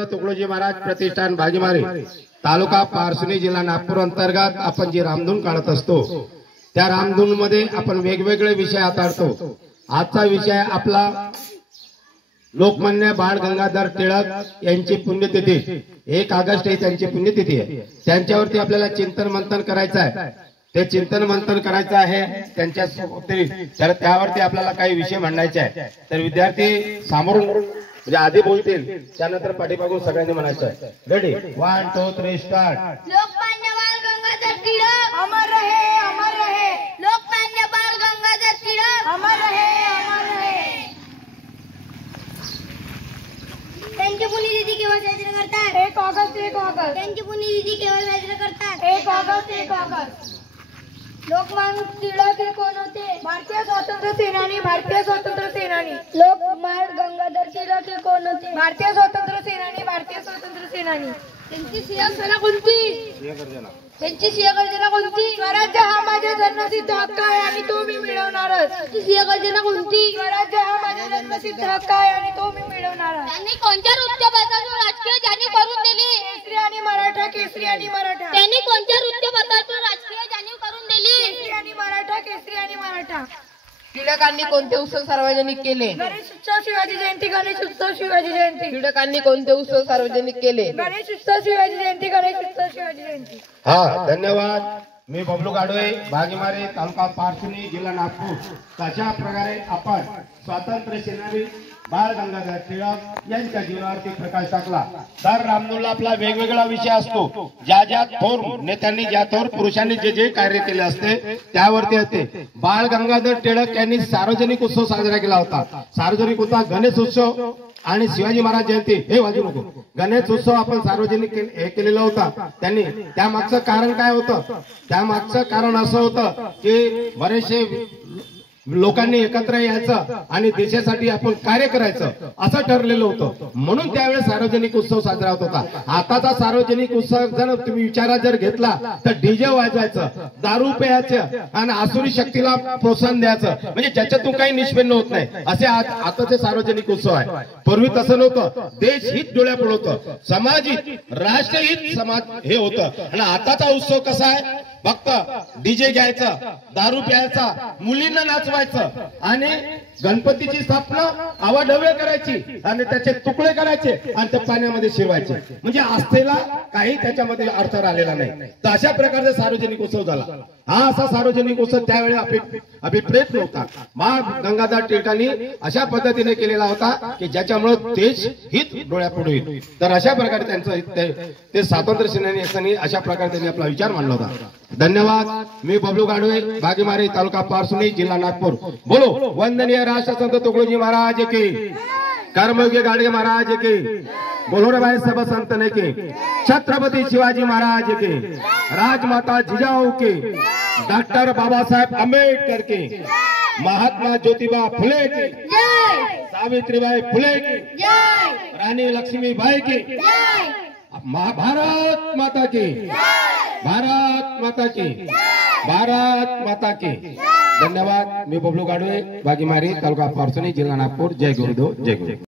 तुकडोजी महाराज प्रतिष्ठान भागीमारी तालुका पारसुनी जिल्हा नागपूर अंतर्गत आपण जी रामधून काढत असतो त्या रामधून मध्ये आपण वेगवेगळे विषय हाताळतो। आजचा विषय आपला लोकमान्य बाळ गंगाधर टिळक यांची पुण्यतिथी 1 ऑगस्ट ही त्यांची पुण्यतिथी आहे। त्यांच्यावरती आपल्याला चिंतन मंथन करायचं आहे। ते चिंतन मंथन करायचं आहे त्यांच्या तर त्यावरती आपल्याला काही विषय मांडायचे आहे। तर विद्यार्थी समोरून म्हणजे आधी बोलतील त्यानंतर पाठीमागून सगळ्यांनी म्हणायचं आहे। Ready 1 2 3 start. लोकमान्य बाळ गंगाधर टिळक अमर रहे, अमर रहे। लोकमान्य बाळ गंगाधर टिळक अमर रहे, अमर रहे। त्यांची पुण्यतिथी केव्हा साजरी करतात? 1 ऑगस्ट, 1 ऑगस्ट। त्यांची पुण्यतिथी केव्हा साजरी करतात? 1 ऑगस्ट, 1 ऑगस्ट। लोकमान्य टिळक हे कोण होते? भारतीय स्वातंत्र्य सेनानी, भारतीय स्वातंत्र्य सेनानी। लोकमान्य गंगाधर टिळक हे कोण होते? भारतीय स्वातंत्र्य सेनानी, भारतीय स्वातंत्र्य सेनानी। त्यांची सिंहगर्जना कोणती? त्यांची सिंहगर्जना कोणती? स्वराज्य हा माझा जन्मसिद्ध हक्क आहे आणि तो मी मिळवणारच। त्यांची सिंहगर्जना कोणती? स्वराज्य हा माझा जन्मसिद्ध हक्क आहे आणि तो मी मिळवणारच। त्यांनी कोणत्या वृत्तपत्रातून राजकीय जाणीव करून दिली? केसरी आणि मराठा, केसरी आणि मराठा। त्यांनी कोणत्या वृत्तपत्रातून राजकीय जाणीव करून दिली? केसरी आणि मराठा, केसरी आणि मराठा। टिळकांनी कोणते उत्सव सार्वजनिक केले? गणेश उत्सव, शिवाजी जयंती, गणेश उत्सव, शिवाजी जयंती। टिळकांनी कोणते उत्सव सार्वजनिक केले? गणेश उत्सव, शिवाजी जयंती, गणेश उत्सव, शिवाजी जयंती। हा, धन्यवाद। मी बबलू गाडवे, भागीमारी तालुका पारसुनी जिल्हा नागपूर। तशा प्रकारे आपण स्वातंत्र्य सेनानी बाळ गंगाधर टिळक यांच्या जीवनावरती प्रकाश टाकला। तर रामधूनला आपला वेगवेगळा विषय असतो। ज्या थोर नेत्यांनी, ज्या थोर पुरुषांनी जे कार्य केले असते त्यावरती येते। बाळ गंगाधर टिळक यांनी सार्वजनिक उत्सव साजरा केला होता। सार्वजनिक होता गणेश उत्सव आणि शिवाजी महाराज जयंती। हे वाजू नको। गणेश उत्सव आपण सार्वजनिक हे केलेला होता त्यांनी। त्यामागचं कारण काय होतं? त्यामागचं कारण असं होतं की बरेचसे लोकांनी एकत्र यायचं आणि देशासाठी आपण कार्य करायचं असं ठरलेलं होतं। म्हणून त्यावेळेस सार्वजनिक उत्सव साजरा होत होता। आताचा सार्वजनिक उत्सव जर तुम्ही विचारात जर घेतला तर डीजे वाजवायचं, दारू प्यायचं आणि आसुरी शक्तीला प्रोत्साहन द्यायचं, म्हणजे ज्याच्यातून काही निष्पन्न होत नाही असे आताचे सार्वजनिक उत्सव आहे। पूर्वी तसं नव्हतं। देशहित डोळ्यापुढे होतं, समाजहित, राष्ट्रहित समाज हे होतं। आणि आताचा उत्सव कसा आहे? फक्त डीजे घ्यायचा, दारू प्यायचा, मुलींना नाचवायचं आणि गणपतीची स्थापना आवाढव्य करायची आणि त्याचे तुकडे करायचे आणि ते पाण्यामध्ये शिरवायचे, म्हणजे आस्थेला काही त्याच्यामध्ये अर्थ राहिलेला नाही। तर अशा प्रकारचा सार्वजनिक उत्सव झाला। हा असा सार्वजनिक उत्सव त्यावेळी अभिप्रेत नव्हता। बाळ गंगाधर टिळकांनी अशा पद्धतीने केलेला होता की ज्याच्यामुळे देश हित डोळ्यापुढे येईल। तर अशा प्रकारे त्यांचं ते स्वातंत्र्य सेनानी असताना अशा प्रकारे त्यांनी आपला विचार मांडला होता। धन्यवाद। मी बबलू गाडवे, भागीमारी तालुका पारसुनी जिल्हा नागपूर। बोलो वंदनीय राष्ट्रसंत तुकडोजी महाराज की, कर्मयोगी गाडगे महाराज की, बोलो रे भाई सब संतन की, छत्रपति शिवाजी महाराज की, राजमाता जिजाऊ की, डॉक्टर बाबासाहेब आंबेडकर की, महात्मा ज्योतिबा फुले की, सावित्रीबाई फुले की, रानी लक्ष्मीबाई की, भारत माता की, भारत माता की, भारत माता की। धन्यवाद। मी बबलू गाडवे, भागीमारी तालुका पारसुनी जिल्हा नागपूर। जय गुरुदेव, जय गुरु।